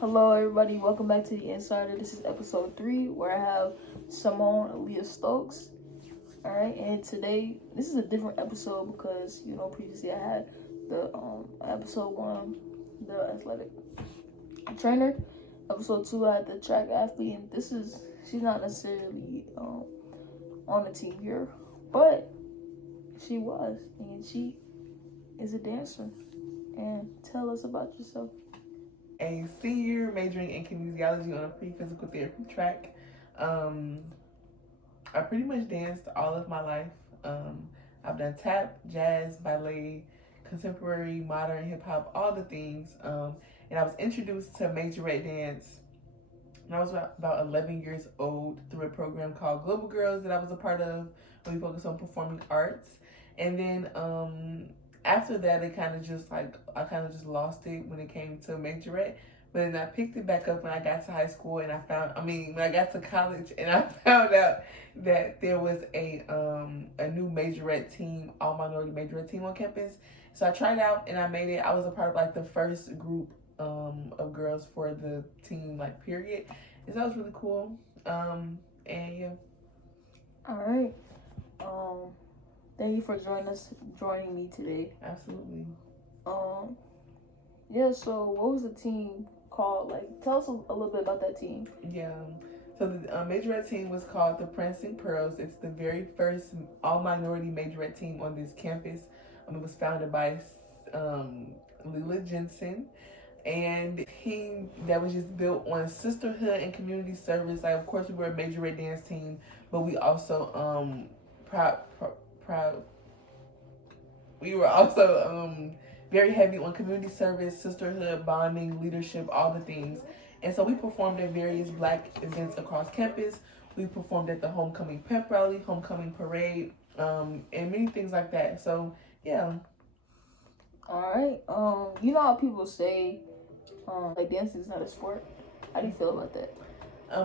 Hello, everybody. Welcome back to The Insider. This is episode 3, where I have Symone, Aaliyah Stokes. All right, and today this is a different episode because previously I had the episode 1, the athletic trainer. Episode 2, I had the track athlete, and she's not necessarily on the team here, but she was, and she is a dancer. And tell us about yourself. A senior majoring in kinesiology on a pre-physical therapy track. I pretty much danced all of my life. I've done tap, jazz, ballet, contemporary, modern, hip-hop, all the things. And I was introduced to majorette dance when I was about 11 years old through a program called Global Girls that I was a part of, where we focus on performing arts. And then after that, I kind of just lost it when it came to majorette. But then I picked it back up when I got to high school, and when I got to college, and I found out that there was a new majorette team, all minority majorette team on campus. So I tried out and I made it. I was a part of the first group of girls for the team, period. And so that was really cool. And yeah. All right. Thank you for joining me today. Absolutely. Yeah, so what was the team called? Tell us a little bit about that team. Yeah. So the majorette team was called the Prancing Pearls. It's the very first all-minority majorette team on this campus. It was founded by Lila Jensen. And a team that was just built on sisterhood and community service. Of course, we were a majorette dance team, but we also we were also very heavy on community service, sisterhood, bonding, leadership, all the things. And so we performed at various Black events across campus. We performed at the homecoming pep rally, homecoming parade, and many things like that. So yeah. All right. You know how people say dancing is not a sport? How do you feel about that?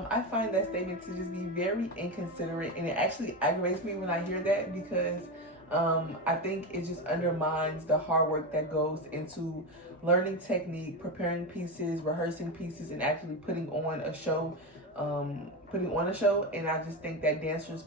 I find that statement to just be very inconsiderate, and it actually aggravates me when I hear that, because I think it just undermines the hard work that goes into learning technique, preparing pieces, rehearsing pieces, and actually putting on a show. And I just think that dancers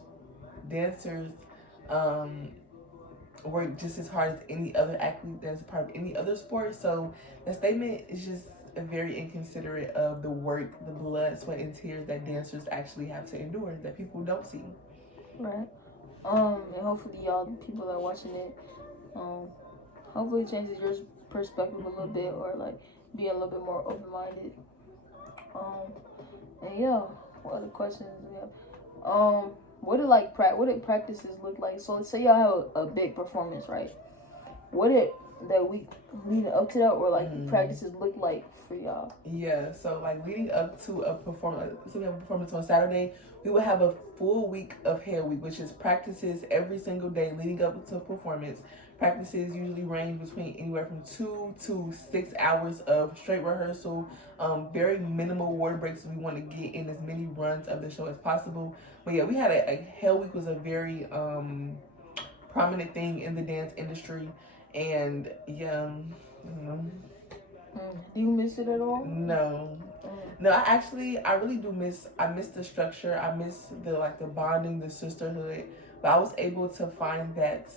work just as hard as any other athlete that's a part of any other sport. So that statement is just very inconsiderate of the work, the blood, sweat, and tears that dancers actually have to endure that people don't see. Right. And hopefully y'all, people that are watching it, hopefully it changes your perspective a little bit, or be a little bit more open-minded. And yeah, what other questions do we have? What did practices look like? So let's say y'all have a big performance, right? What did that week leading up to that, or practices look like for y'all? Yeah, so leading up to a performance on Saturday, we would have a full week of Hair Week, which is practices every single day leading up to a performance. Practices usually range between anywhere from 2 to 6 hours of straight rehearsal, very minimal water breaks. We want to get in as many runs of the show as possible. But yeah, we had a Hair Week was a very prominent thing in the dance industry. And yeah. Do you miss it at all? No. No, I really do miss the structure. I miss the bonding, the sisterhood. But I was able to find that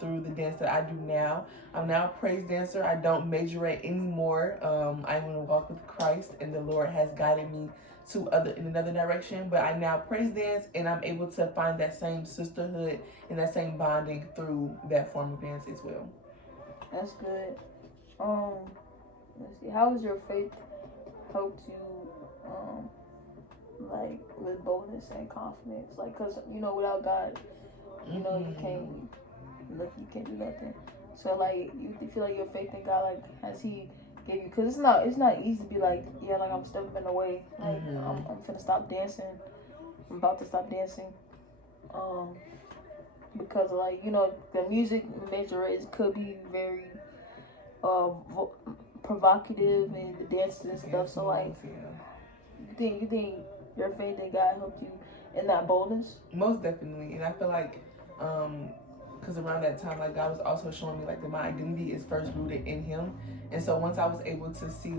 through the dance that I do now. I'm now a praise dancer. I don't majorette anymore. I'm going to walk with Christ, and the Lord has guided me in another direction. But I now praise dance, and I'm able to find that same sisterhood and that same bonding through that form of dance as well. That's good. Let's see. How has your faith helped you, with boldness and confidence? Cause without God, you can't do nothing. So you feel like your faith in God, has He gave you? Cause it's not easy to be I'm stepping in the way. I'm finna stop dancing. I'm about to stop dancing. Because the music majorette could be very provocative, and the dances and stuff. So you think your faith in God helped you in that boldness? Most definitely. And I feel because around that time, God was also showing me that my identity is first rooted in Him. And so once I was able to see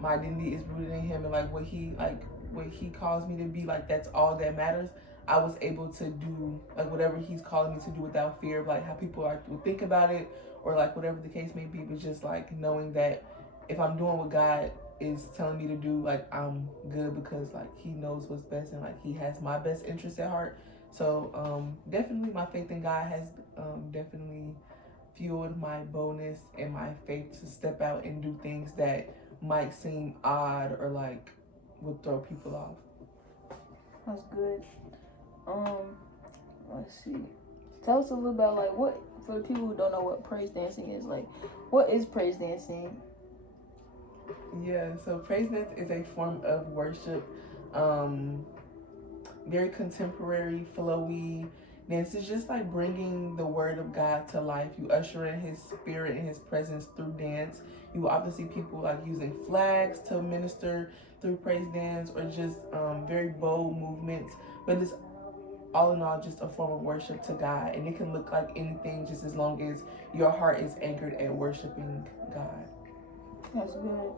my identity is rooted in him and like what he calls me to be, like that's all that matters. I was able to do like whatever he's calling me to do without fear of like how people like would think about it, or like whatever the case may be, but just like knowing that if I'm doing what God is telling me to do, like I'm good, because like he knows what's best and like he has my best interest at heart. So definitely my faith in God has definitely fueled my boldness and my faith to step out and do things that might seem odd or like would throw people off. That's good. Let's see. Tell us a little about like what, for the people who don't know what praise dancing is, like what is praise dancing? Yeah, so praise dance is a form of worship. Very contemporary, flowy dance. It's just like bringing the word of God to life. You usher in his spirit and his presence through dance. You will often see people like using flags to minister through praise dance, or just very bold movements. But it's all in all just a form of worship to God. And it can look like anything just as long as your heart is anchored at worshiping God. That's good.